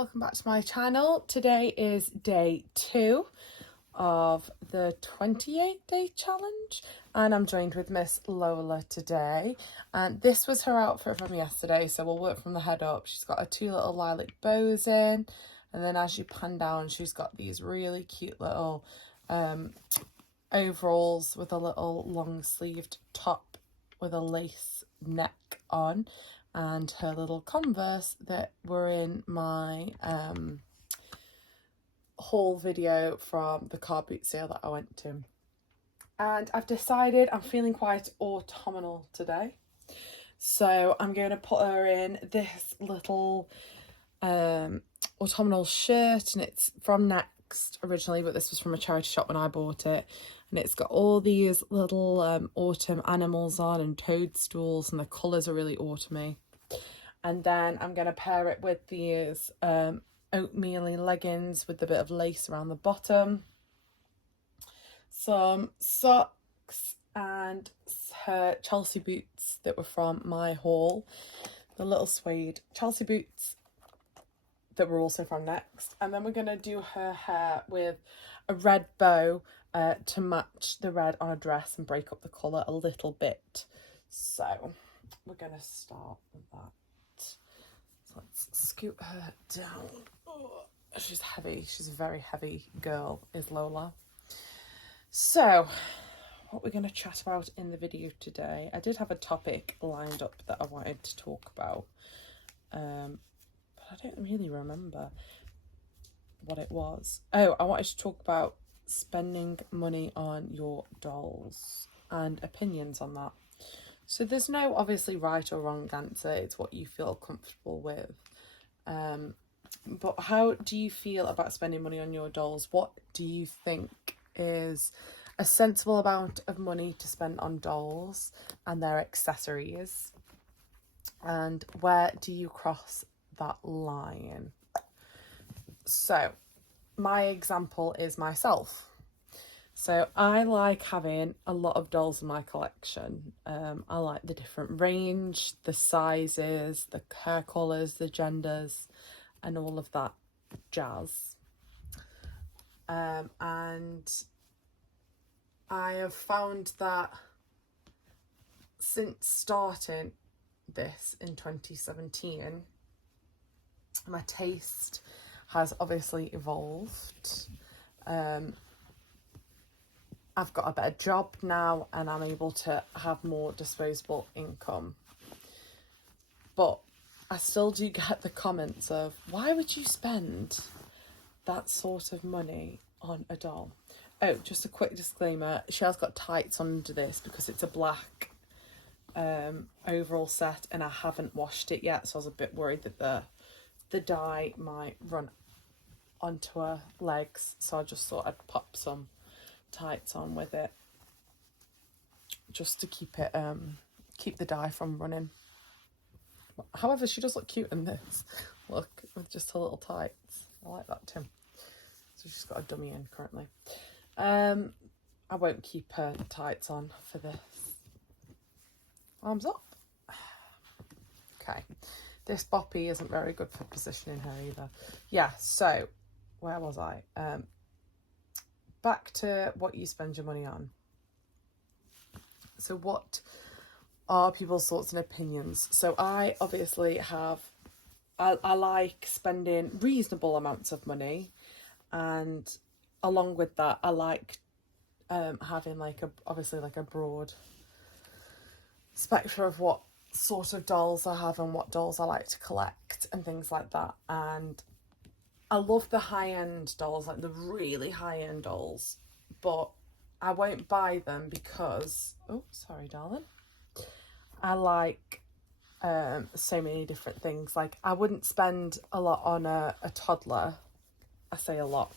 welcome back to my channel. Today is day 2 of the 28-day challenge and I'm joined with Miss Lola today, and this was her outfit from yesterday, so we'll work from the head up. She's got her 2 little lilac bows in, and then as you pan down she's got these really cute little overalls with a little long sleeved top with a lace neck on, and her little Converse that were in my haul video from the car boot sale that I went to. And I've decided I'm feeling quite autumnal today, so I'm going to put her in this little autumnal shirt, and it's from Next originally, but this was from a charity shop when I bought it, and it's got all these little autumn animals on and toadstools, and the colours are really autumny. And then I'm going to pair it with these oatmeal-y leggings with a bit of lace around the bottom, some socks, and her Chelsea boots that were from my haul, the little suede Chelsea boots that were also from Next. And then we're going to do her hair with a red bow to match the red on a dress and break up the colour a little bit. So we're going to start with that. So let's scoot her down. Oh, she's heavy. She's a very heavy girl, is Lola. So what we're going to chat about in the video today, I did have a topic lined up that I wanted to talk about, but I don't really remember what it was. Oh, I wanted to talk about spending money on your dolls and opinions on that. So there's no obviously right or wrong answer, it's what you feel comfortable with. But how do you feel about spending money on your dolls? What do you think is a sensible amount of money to spend on dolls and their accessories? And where do you cross that line? So my example is myself. So I like having a lot of dolls in my collection. I like the different range, the sizes, the hair colours, the genders, and all of that jazz. And I have found that since starting this in 2017, my taste has obviously evolved. I've got a better job now and I'm able to have more disposable income. But I still do get the comments of, why would you spend that sort of money on a doll? Oh, just a quick disclaimer, she has got tights under this because it's a black overall set and I haven't washed it yet, so I was a bit worried that the dye might run onto her legs, so I just thought I'd pop some tights on with it just to keep it keep the dye from running. However, she does look cute in this look with just her little tights. I like that too. So she's got a dummy in currently. I won't keep her tights on for this. Arms up. Okay, this boppy isn't very good for positioning her either. Yeah, so where was I? Back to what you spend your money on. So what are people's thoughts and opinions? So I obviously have, I like spending reasonable amounts of money, and along with that I like having obviously a broad spectrum of what sort of dolls I have and what dolls I like to collect and things like that. And I love the high-end dolls, like the really high-end dolls, but I won't buy them because, oh, sorry, darling. I like so many different things. Like, I wouldn't spend a lot on a toddler. I say a lot.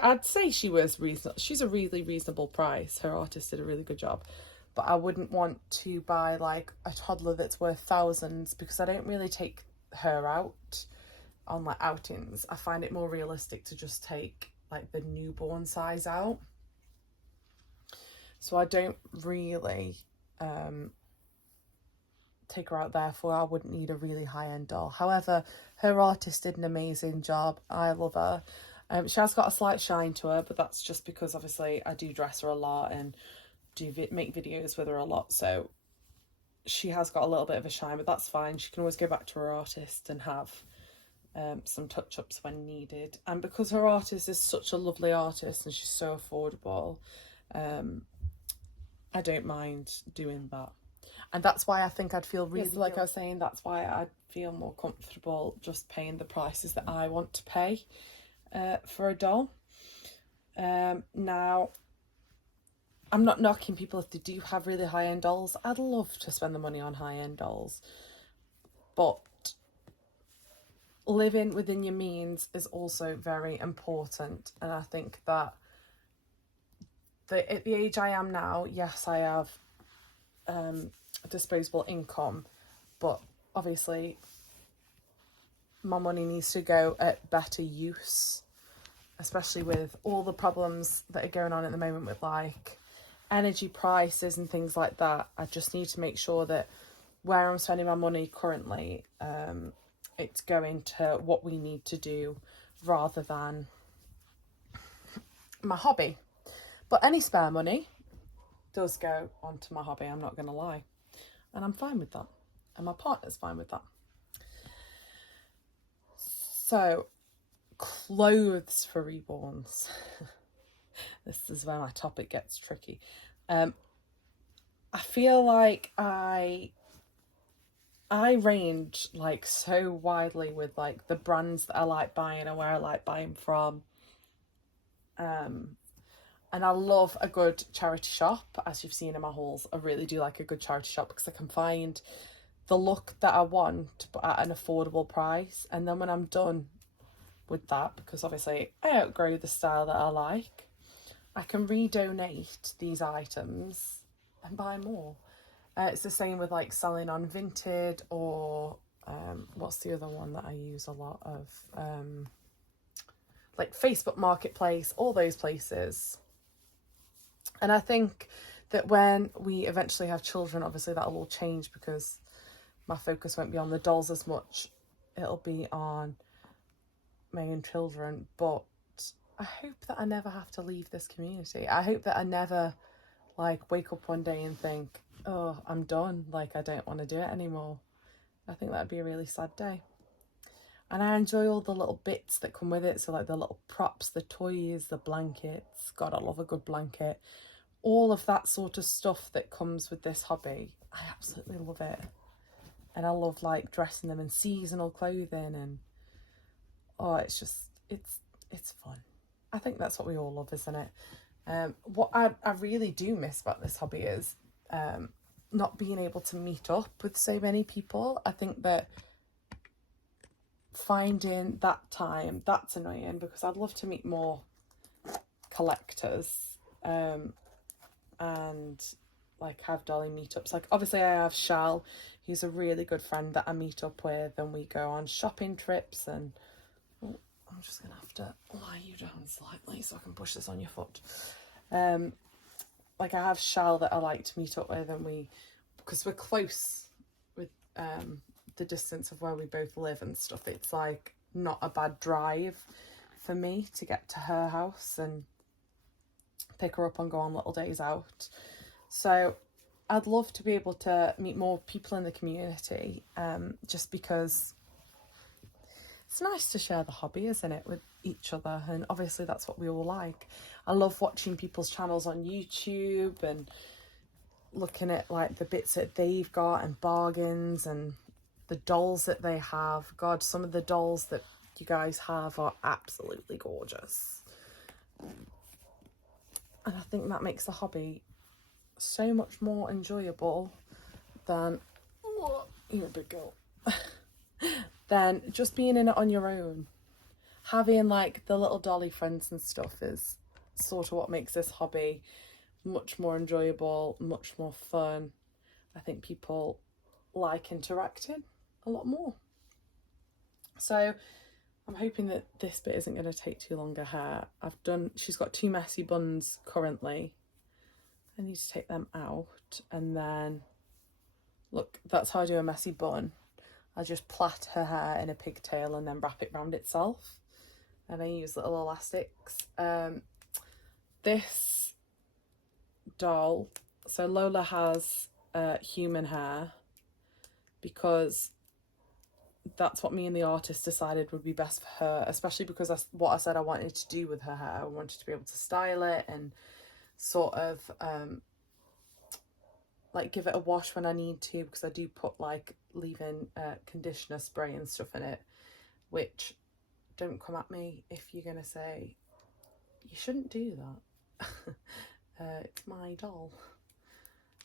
I'd say she was reasonable. She's a really reasonable price. Her artist did a really good job. But I wouldn't want to buy like a toddler that's worth thousands because I don't really take her out on like outings. I find it more realistic to just take like the newborn size out. So I don't really take her out there for. I wouldn't need a really high-end doll. However, her artist did an amazing job. I love her. She has got a slight shine to her, but that's just because obviously I do dress her a lot and make videos with her a lot, so she has got a little bit of a shine, but that's fine. She can always go back to her artist and have some touch-ups when needed. And because her artist is such a lovely artist and she's so affordable, I don't mind doing that. And that's why I think I'd feel really, like I was saying, that's why I'd feel more comfortable just paying the prices that I want to pay for a doll. Now, I'm not knocking people if they do have really high-end dolls. I'd love to spend the money on high-end dolls. But living within your means is also very important. And I think that at the age I am now, yes, I have disposable income, but obviously my money needs to go at better use, especially with all the problems that are going on at the moment with like energy prices and things like that. I just need to make sure that where I'm spending my money currently, it's going to what we need to do rather than my hobby. But any spare money does go onto my hobby, I'm not going to lie. And I'm fine with that. And my partner's fine with that. So, clothes for reborns. This is where my topic gets tricky. I feel like I range like so widely with like the brands that I like buying and where I like buying from. And I love a good charity shop, as you've seen in my hauls. I really do like a good charity shop because I can find the look that I want but at an affordable price. And then when I'm done with that, because obviously I outgrow the style that I like, I can redonate these items and buy more. It's the same with like selling on Vinted or what's the other one that I use a lot of? Like Facebook Marketplace, all those places. And I think that when we eventually have children, obviously that'll all change because my focus won't be on the dolls as much. It'll be on my own children. But I hope that I never have to leave this community. I hope that I never like wake up one day and think, oh, I'm done. Like, I don't want to do it anymore. I think that'd be a really sad day. And I enjoy all the little bits that come with it. So like the little props, the toys, the blankets. God, I love a good blanket. All of that sort of stuff that comes with this hobby. I absolutely love it. And I love like dressing them in seasonal clothing and oh, it's just, it's fun. I think that's what we all love, isn't it? What I really do miss about this hobby is not being able to meet up with so many people. I think that finding that time, that's annoying because I'd love to meet more collectors and like have dolly meetups. Like obviously I have Shal, who's a really good friend that I meet up with and we go on shopping trips and oh, I'm just gonna have to lie you down slightly so I can push this on your foot. Like I have Shal that I like to meet up with and because we're close with the distance of where we both live and stuff, it's like not a bad drive for me to get to her house and pick her up and go on little days out. So I'd love to be able to meet more people in the community, just because it's nice to share the hobby, isn't it, with each other? And obviously that's what we all like. I love watching people's channels on YouTube and looking at like the bits that they've got and bargains and the dolls that they have. God, some of the dolls that you guys have are absolutely gorgeous. And I think that makes the hobby so much more enjoyable than, you're a big girl, than just being in it on your own. Having like the little dolly friends and stuff is sort of what makes this hobby much more enjoyable, much more fun. I think people like interacting a lot more. So I'm hoping that this bit isn't going to take too long. Her hair, she's got 2 messy buns currently. I need to take them out and then look, that's how I do a messy bun. I just plait her hair in a pigtail and then wrap it round itself. And I use little elastics. This doll, so Lola has human hair because that's what me and the artist decided would be best for her, especially because that's what I said I wanted to do with her hair. I wanted to be able to style it and sort of like give it a wash when I need to, because I do put like leave-in conditioner spray and stuff in it, which, don't come at me if you're gonna say you shouldn't do that. It's my doll.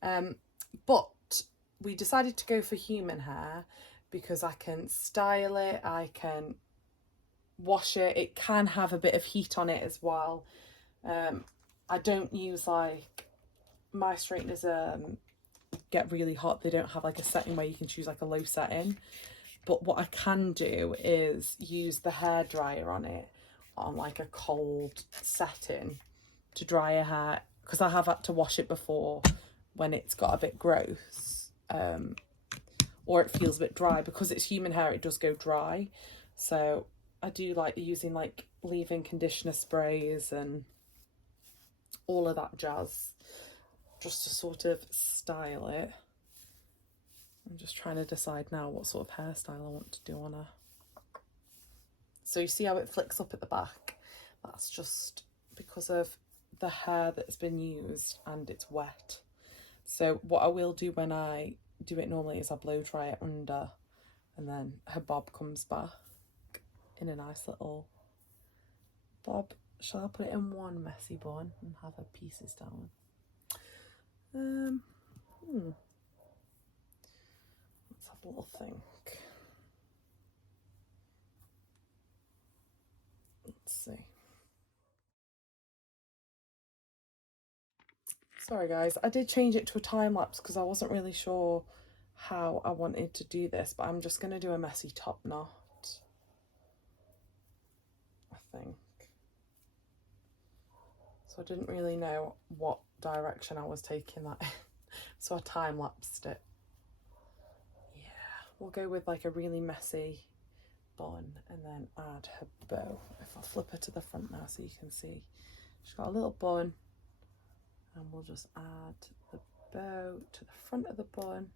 But we decided to go for human hair because I can style it, I can wash it, it can have a bit of heat on it as well. I don't use, like, my straighteners get really hot. They don't have like a setting where you can choose like a low setting. But what I can do is use the hairdryer on it on like a cold setting to dry your hair, because I have had to wash it before when it's got a bit gross, or it feels a bit dry. Because it's human hair, it does go dry. So I do like using like leave-in conditioner sprays and all of that jazz just to sort of style it. I'm just trying to decide now what sort of hairstyle I want to do on her. So you see how it flicks up at the back? That's just because of the hair that's been used and it's wet. So what I will do when I do it normally is I blow dry it under, and then her bob comes back in a nice little bob. Shall I put it in one messy bun and have her pieces down? Let's have a little think. Let's see. Sorry guys, I did change it to a time lapse because I wasn't really sure how I wanted to do this, but I'm just going to do a messy top knot, I think. So I didn't really know what direction I was taking that in, so I time lapsed it. Yeah, we'll go with like a really messy bun and then add her bow. If I flip her to the front now so you can see, she's got a little bun, and we'll just add the bow to the front of the bun.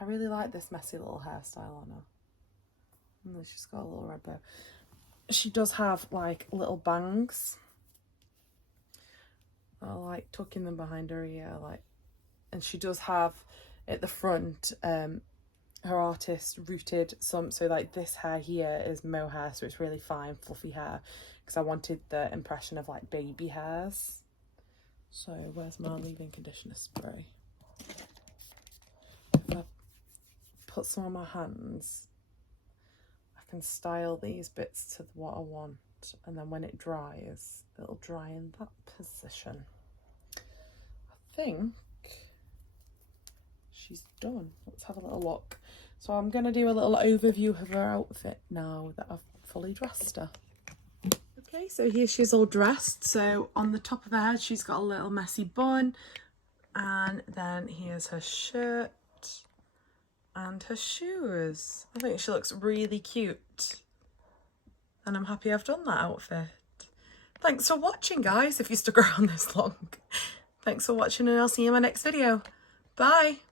I really like this messy little hairstyle on her. And she's got a little red bow. She does have like little bangs. I like tucking them behind her ear, like, and she does have at the front, her artist rooted some, so like this hair here is mohair, so it's really fine fluffy hair, because I wanted the impression of like baby hairs. So where's my leave-in conditioner spray? If I put some on my hands, I can style these bits to what I want, and then when it dries, it'll dry in that position. I think she's done. Let's have a little look. So I'm going to do a little overview of her outfit now that I've fully dressed her. Okay, so here she's all dressed. So on the top of her head, she's got a little messy bun, and then here's her shirt and her shoes. I think she looks really cute, and I'm happy I've done that outfit. Thanks for watching, guys, if you stuck around this long. Thanks for watching, and I'll see you in my next video. Bye.